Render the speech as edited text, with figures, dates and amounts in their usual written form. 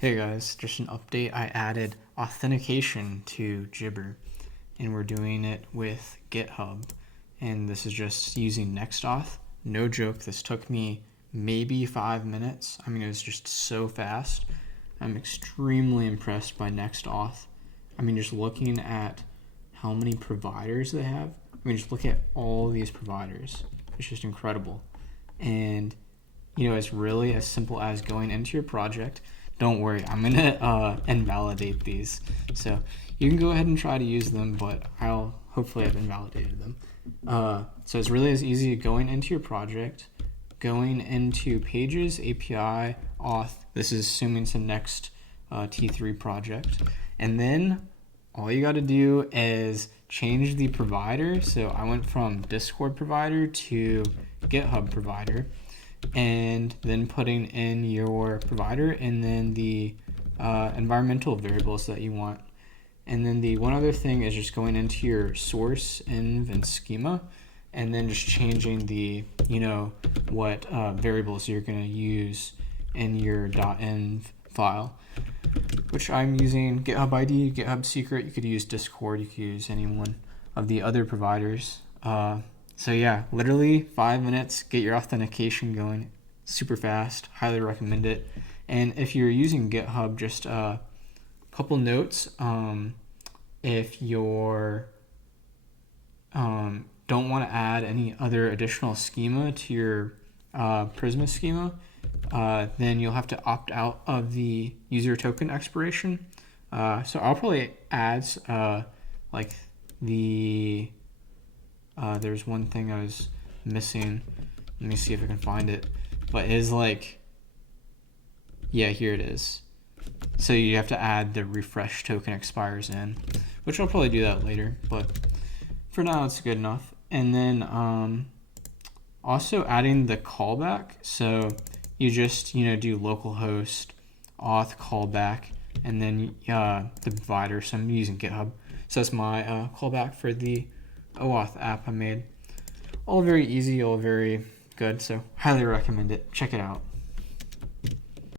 Hey guys, just an update. I added authentication to Gibber and we're doing it with GitHub. And this is just using NextAuth. No joke, this took me maybe 5 minutes. I mean, it was just so fast. I'm extremely impressed by NextAuth. I mean, just looking at how many providers they have. I mean, just look at all these providers. It's just incredible. And, it's really as simple as going into your project. Don't worry, I'm gonna invalidate these. So you can go ahead and try to use them, but I'll hopefully have invalidated them. So it's really as easy as going into your project, going into Pages, API, auth. This is assuming it's a next T3 project. And then all you gotta do is change the provider. So I went from Discord provider to GitHub provider, and then putting in your provider and then the environmental variables that you want. And then the one other thing is just going into your source env and schema and then just changing the, what variables you're going to use in your .env file, which I'm using GitHub ID, GitHub secret. You could use Discord, you could use any one of the other providers. So yeah, literally 5 minutes, get your authentication going super fast. Highly recommend it. And if you're using GitHub, just a couple notes. If you're don't want to add any other additional schema to your Prisma schema, then you'll have to opt out of the user token expiration. So I'll probably add like the there's one thing I was missing. Let me see if I can find it. But it is like, yeah, here it is. So you have to add the refresh token expires in, which I'll probably do that later. But for now, it's good enough. And then also adding the callback. So you just, do localhost auth callback and then the provider. So I'm using GitHub. So that's my callback for the OAuth app I made. All very easy, all very good, so highly recommend it. Check it out.